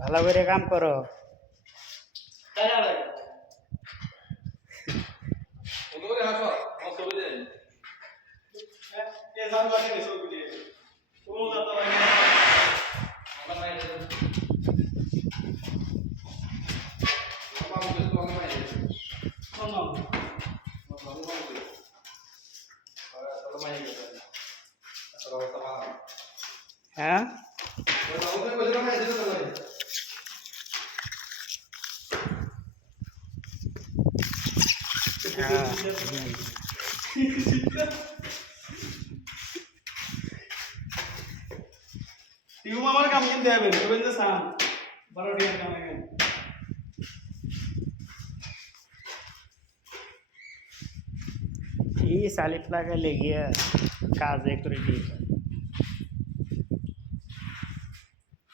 ভালো করে কাম করো। হ্যাঁ টিউ মামার কাম কিনতে হবে তবে যে সাম 12 টাকা কামাই ये सालिफ लागे ले गया काज एक तो रेडी